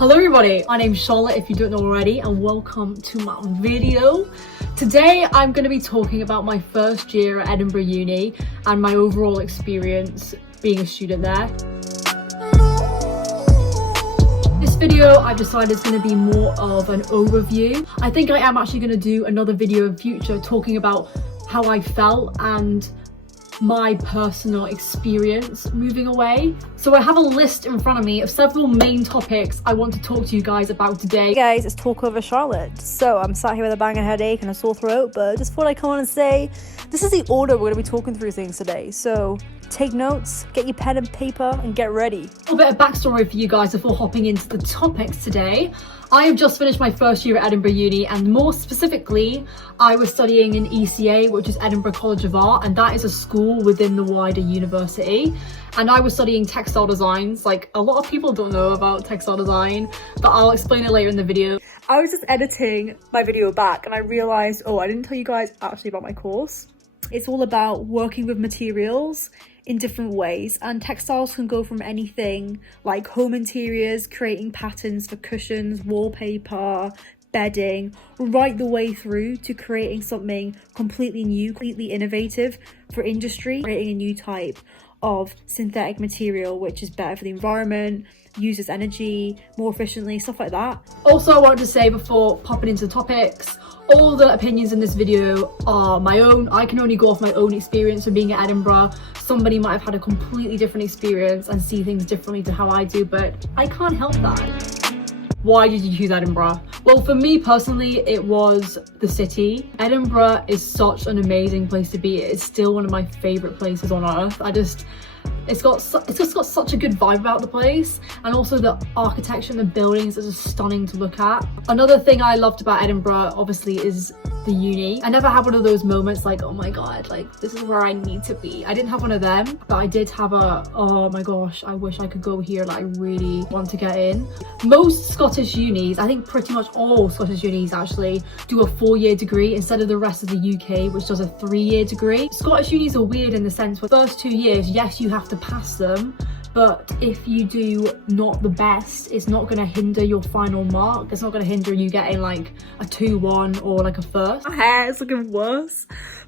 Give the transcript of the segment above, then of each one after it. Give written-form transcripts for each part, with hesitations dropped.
Hello everybody, my name's Charlotte if you don't know already, and welcome to my video. Today I'm going to be talking about my first year at Edinburgh Uni and my overall experience being a student there. This video I've decided is going to be more of an overview. I think I am actually going to do another video in future talking about how I felt and my personal experience moving away. So I have a list in front of me of several main topics I want to talk to you guys about today. Hey guys, it's Talk Over Charlotte. So I'm sat here with a banging headache and a sore throat, but just thought I'd come on and say this is the order we're going to be talking through things today. So take notes, get your pen and paper and get ready. A little bit of backstory for you guys before hopping into the topics today. I have just finished my first year at Edinburgh Uni, and more specifically I was studying in ECA, which is Edinburgh College of Art, and that is a school within the wider university. And I was studying textile designs. Like, a lot of people don't know about textile design, but I'll explain it later in the video. I was just editing my video back and I realised, I didn't tell you guys actually about my course. It's all about working with materials in different ways, and textiles can go from anything like home interiors, creating patterns for cushions, wallpaper, bedding, right the way through to creating something completely new, completely innovative for industry, creating a new type of synthetic material which is better for the environment, uses energy more efficiently, stuff like that. Also, I wanted to say before popping into the topics, all the opinions in this video are my own. I can only go off my own experience of being at Edinburgh. Somebody might have had a completely different experience and see things differently to how I do, but I can't help that. Why did you choose Edinburgh? Well, for me personally, it was the city. Edinburgh is such an amazing place to be. It's still one of my favorite places on earth. It's just got such a good vibe about the place, and also the architecture and the buildings are just stunning to look at. Another thing I loved about Edinburgh obviously is the uni. I never had one of those moments like, oh my god, like this is where I need to be. I didn't have one of them, but I did have a, oh my gosh, I wish I could go here, like I really want to get in. Most Scottish unis, I think pretty much all Scottish unis actually, do a 4-year degree instead of the rest of the UK, which does a 3-year degree. Scottish unis are weird in the sense where the first 2 years, yes, you have to pass them, but if you do not the best, it's not going to hinder your final mark. It's not going to hinder you getting like a 2-1 or like a first. My hair is looking worse,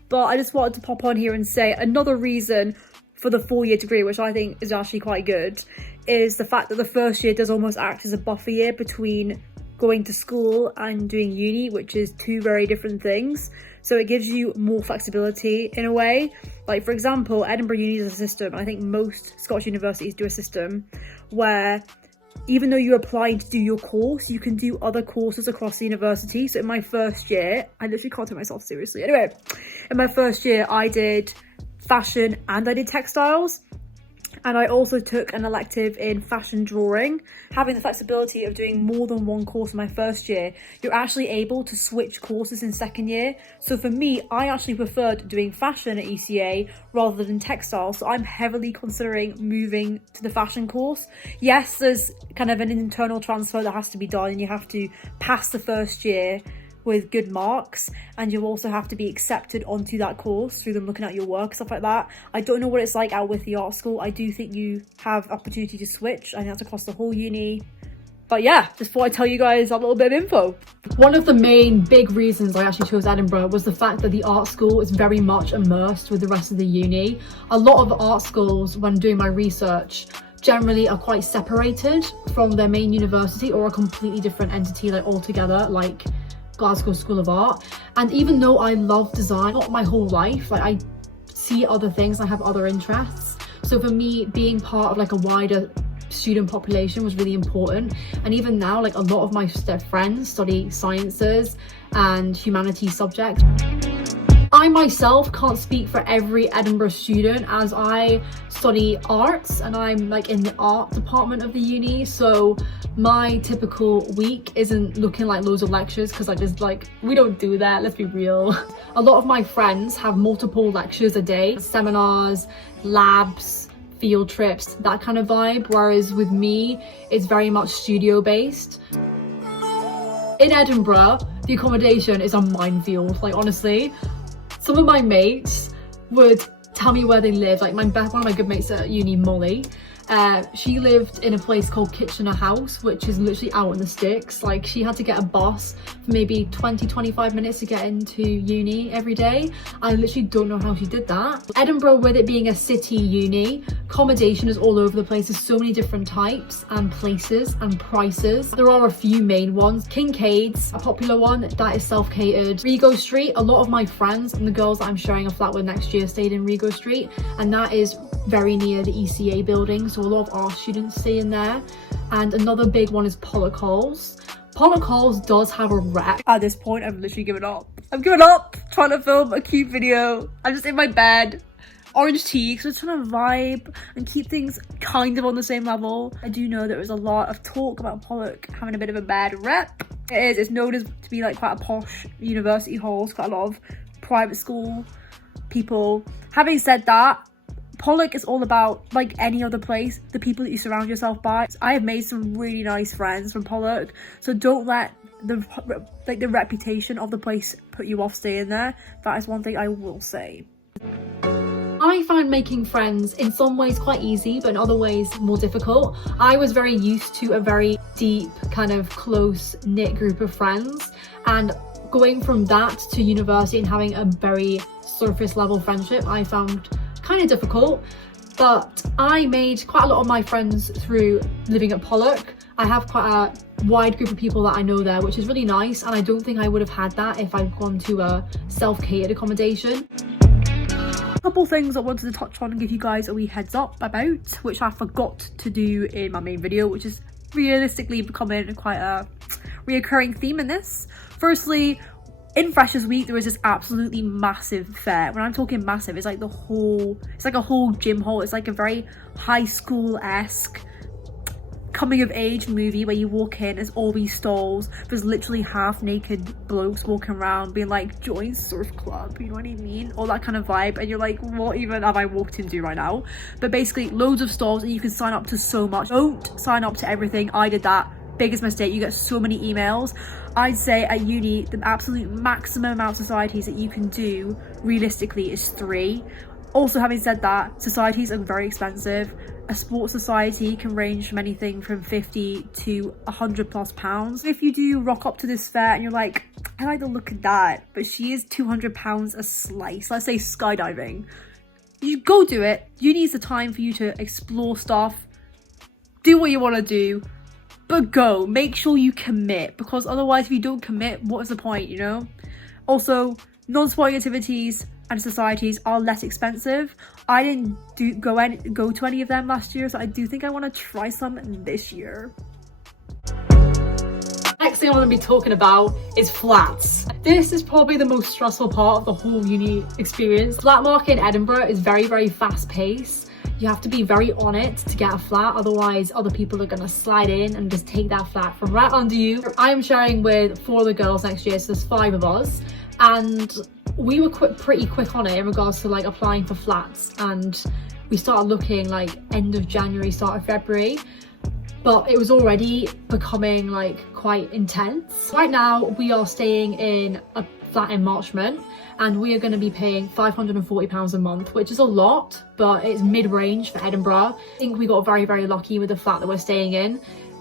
but I just wanted to pop on here and say another reason for the 4-year degree, which I think is actually quite good, is the fact that the first year does almost act as a buffer year between going to school and doing uni, which is two very different things. So it gives you more flexibility in a way. Like, for example, Edinburgh Uni is a system, and I think most Scottish universities do a system where even though you're applying to do your course, you can do other courses across the university. So in my first year, I literally can't take myself seriously. Anyway, in my first year, I did fashion and I did textiles. And I also took an elective in fashion drawing. Having the flexibility of doing more than one course in my first year, you're actually able to switch courses in second year. So for me, I actually preferred doing fashion at ECA rather than textiles. So I'm heavily considering moving to the fashion course. Yes, there's kind of an internal transfer that has to be done, and you have to pass the first year with good marks, and you'll also have to be accepted onto that course through them looking at your work, stuff like that. I don't know what it's like out with the art school. I do think you have opportunity to switch, and that's across the whole uni. But yeah, just thought I'd tell you guys a little bit of info. One of the main big reasons I actually chose Edinburgh was the fact that the art school is very much immersed with the rest of the uni. A lot of art schools, when doing my research, generally are quite separated from their main university or a completely different entity, like altogether, like Glasgow School of Art. And even though I love design, not my whole life, like I see other things, I have other interests. So for me, being part of like a wider student population was really important. And even now, like a lot of my friends study sciences and humanities subjects. I myself can't speak for every Edinburgh student, as I study arts and I'm like in the art department of the uni, so my typical week isn't looking like loads of lectures, because I just like, we don't do that, let's be real. A lot of my friends have multiple lectures a day, seminars, labs, field trips, that kind of vibe, whereas with me it's very much studio based. In Edinburgh, the accommodation is a minefield, like honestly. Some of my mates would tell me where they live, like one of my good mates at uni, Molly, She lived in a place called Kitchener House, which is literally out in the sticks. Like, she had to get a bus for maybe 20-25 minutes to get into uni every day. I literally don't know how she did that. Edinburgh, with it being a city uni, accommodation is all over the place. There's so many different types and places and prices. There are a few main ones. Kincaid's a popular one that is self-catered. Rego Street, a lot of my friends and the girls that I'm sharing a flat with next year stayed in Rego Street, and that is very near the ECA building, so a lot of our students stay in there. And another big one is Pollock Halls. Pollock Halls does have a rep. At this point, I've literally given up. I've given up trying to film a cute video. I'm just in my bed, orange tea, because I'm trying to vibe and keep things kind of on the same level. I do know there was a lot of talk about Pollock having a bit of a bad rep. It's known as to be like quite a posh university hall. It's quite a lot of private school people. Having said that, Pollock is all about, like any other place, the people that you surround yourself by. I have made some really nice friends from Pollock, so don't let the reputation of the place put you off staying there. That is one thing I will say. I find making friends in some ways quite easy, but in other ways more difficult. I was very used to a very deep, kind of close-knit group of friends, and going from that to university and having a very surface level friendship I found kind of difficult. But I made quite a lot of my friends through living at Pollock. I have quite a wide group of people that I know there, which is really nice, and I don't think I would have had that if I'd gone to a self-catered accommodation. A couple things I wanted to touch on and give you guys a wee heads up about, which I forgot to do in my main video, which is realistically becoming quite a reoccurring theme in this. Firstly, in Freshers Week, there was this absolutely massive fair. When I'm talking massive, it's like it's like a whole gym hall. It's like a very high school-esque coming of age movie where you walk in, there's all these stalls, there's literally half naked blokes walking around being like, join surf club, you know what I mean? All that kind of vibe, and you're like, what even have I walked into right now? But basically loads of stalls, and you can sign up to so much. Don't sign up to everything. I did that. Biggest mistake. You get so many emails. I'd say at uni the absolute maximum amount of societies that you can do realistically is 3. Also, having said that, societies are very expensive. A sports society can range from anything from 50 to 100 plus pounds. If you do rock up to this fair and you're like, I like the look of that, but she is 200 pounds a slice, let's say skydiving, you go do it. Uni is the time for you to explore stuff, do what you want to do, but go. Make sure you commit, because otherwise if you don't commit, what is the point, you know? Also, non-sporting activities and societies are less expensive. I didn't go to any of them last year, so I do think I want to try some this year. Next thing I'm going to be talking about is flats. This is probably the most stressful part of the whole uni experience. Flat market in Edinburgh is very, very fast paced. You have to be very on it to get a flat, otherwise other people are going to slide in and just take that flat from right under you. I am sharing with 4 other girls next year, so there's 5 of us, and we were pretty quick on it in regards to like applying for flats, and we started looking like end of January, start of February, but it was already becoming like quite intense. Right now we are staying in a flat in Marchmont, and we are going to be paying £540 a month, which is a lot, but it's mid-range for Edinburgh. I think we got very, very lucky with the flat that we're staying in.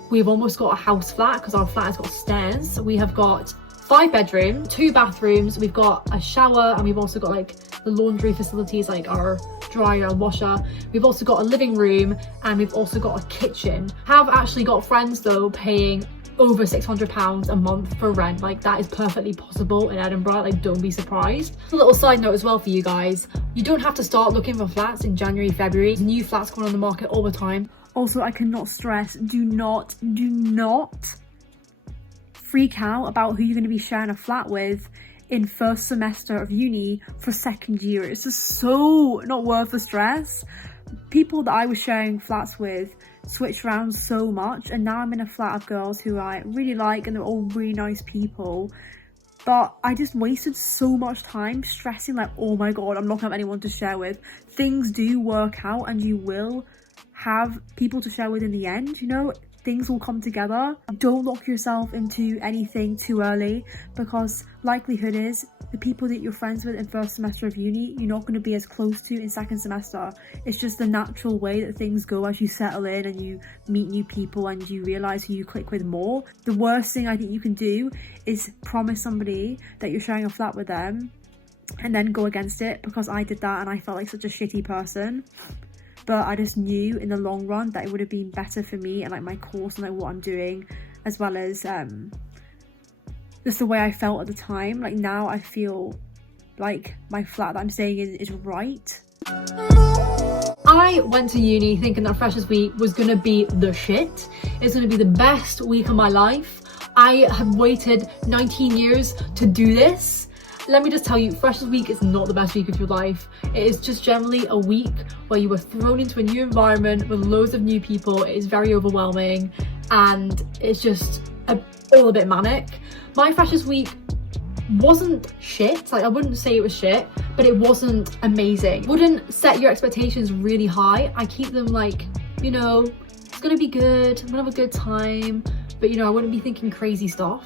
We've almost got a house flat because our flat has got stairs. We have got 5 bedrooms, 2 bathrooms, we've got a shower, and we've also got like the laundry facilities, like our dryer and washer. We've also got a living room, and we've also got a kitchen. Have actually got friends though paying over £600 a month for rent. Like, that is perfectly possible in Edinburgh, like don't be surprised. A little side note as well for you guys, you don't have to start looking for flats in January, February. There's new flats going on the market all the time. Also, I cannot stress, do not freak out about who you're going to be sharing a flat with in first semester of uni for second year. It's just so not worth the stress. People that I was sharing flats with switched around so much, and now I'm in a flat of girls who I really like, and they're all really nice people, but I just wasted so much time stressing like, oh my god, I'm not gonna have anyone to share with. Things do work out, and you will have people to share with in the end, you know. things will come together. Don't lock yourself into anything too early, because likelihood is the people that you're friends with in first semester of uni, you're not going to be as close to in second semester. It's just the natural way that things go as you settle in and you meet new people and you realise who you click with more. The worst thing I think you can do is promise somebody that you're sharing a flat with them and then go against it, because I did that and I felt like such a shitty person. But I just knew in the long run that it would have been better for me and like my course and like what I'm doing, as well as just the way I felt at the time. Like now I feel like my flat that I'm staying in is right. I went to uni thinking that Freshers Week was gonna be the shit. It's gonna be the best week of my life. I have waited 19 years to do this. Let me just tell you, Freshers Week is not the best week of your life. It is just generally a week where you were thrown into a new environment with loads of new people. It is very overwhelming and it's just all a bit manic. My Freshers Week wasn't shit. Like, I wouldn't say it was shit, but it wasn't amazing. Wouldn't set your expectations really high. I keep them like, you know, it's gonna be good, I'm gonna have a good time, but you know, I wouldn't be thinking crazy stuff,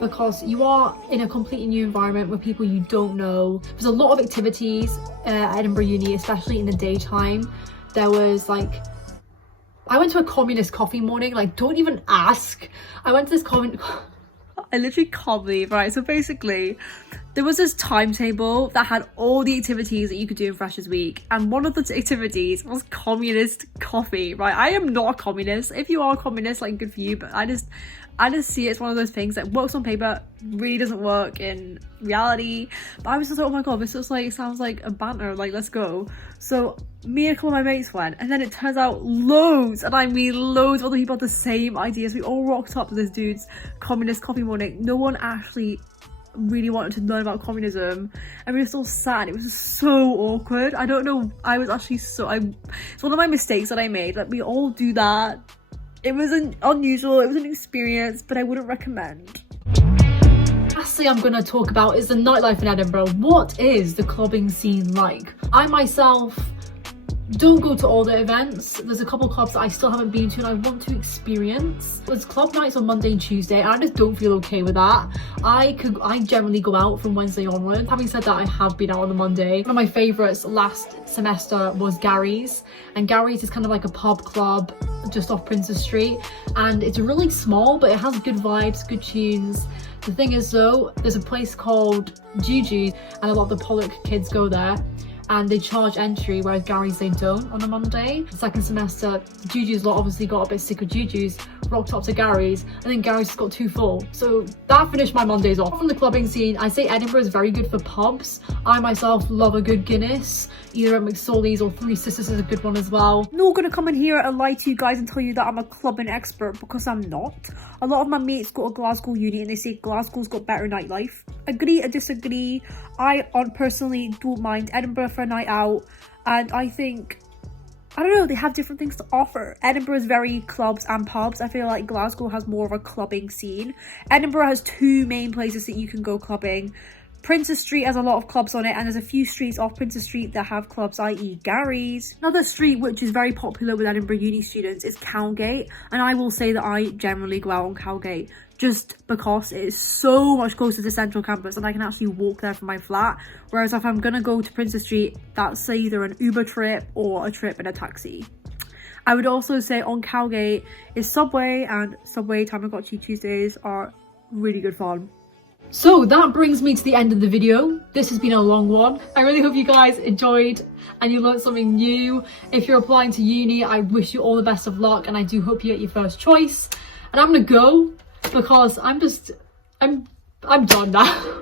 because you are in a completely new environment with people you don't know. There's a lot of activities at Edinburgh Uni, especially in the daytime. There was like, I went to a communist coffee morning, like don't even ask. I went to this I literally can't believe, right? So basically, there was this timetable that had all the activities that you could do in Freshers Week, and one of the activities was communist coffee, right? I am not a communist. If you are a communist, like good for you, but I just see it as one of those things that works on paper, really doesn't work in reality. But I was just like, oh my god, this just like sounds like a banter, like let's go. So me and a couple of my mates went, and then it turns out loads, and I mean loads of other people had the same ideas. We all rocked up to this dude's communist coffee morning. No one actually really wanted to learn about communism, and we were so sad. It was just so awkward. I don't know, I was actually it's one of my mistakes that I made. Like, we all do that. It was unusual, it was an experience, but I wouldn't recommend. Lastly, I'm going to talk about is the nightlife in Edinburgh. What is the clubbing scene like? I myself don't go to all the events. There's a couple clubs that I still haven't been to and I want to experience. There's club nights on Monday and Tuesday and I just don't feel okay with that. I generally go out from Wednesday onwards. Having said that, I have been out on the Monday. One of my favourites last semester was Gary's, and Gary's is kind of like a pub club just off Princess Street, and it's really small but it has good vibes, good tunes. The thing is though, there's a place called Juju's and a lot of the Pollock kids go there and they charge entry, whereas Gary's they don't on a Monday. Second semester, Juju's lot obviously got a bit sick of Juju's, rocked up to Gary's, and then Gary's just got too full. So that finished my Mondays off. From the clubbing scene, I say Edinburgh is very good for pubs. I myself love a good Guinness, either at McSorley's or Three Sisters is a good one as well. I'm not gonna come in here and lie to you guys and tell you that I'm a clubbing expert, because I'm not. A lot of my mates go to Glasgow Uni and they say Glasgow's got better nightlife. Agree or disagree, I personally don't mind Edinburgh for a night out, and I think, I don't know, they have different things to offer. Edinburgh is very clubs and pubs. I feel like Glasgow has more of a clubbing scene. Edinburgh has two main places that you can go clubbing. Princess Street has a lot of clubs on it, and there's a few streets off Princess Street that have clubs, i.e. Gary's. Another street which is very popular with Edinburgh Uni students is Cowgate, and I will say that I generally go out on Cowgate just because it is so much closer to Central Campus and I can actually walk there from my flat, whereas if I'm gonna go to Princess Street, that's either an Uber trip or a trip in a taxi. I would also say on Cowgate is Subway, and Subway Tamagotchi Tuesdays are really good fun. So that brings me to the end of the video. This has been a long one. I really hope you guys enjoyed and you learned something new. If you're applying to uni, I wish you all the best of luck and I do hope you get your first choice. And I'm gonna go because I'm done now.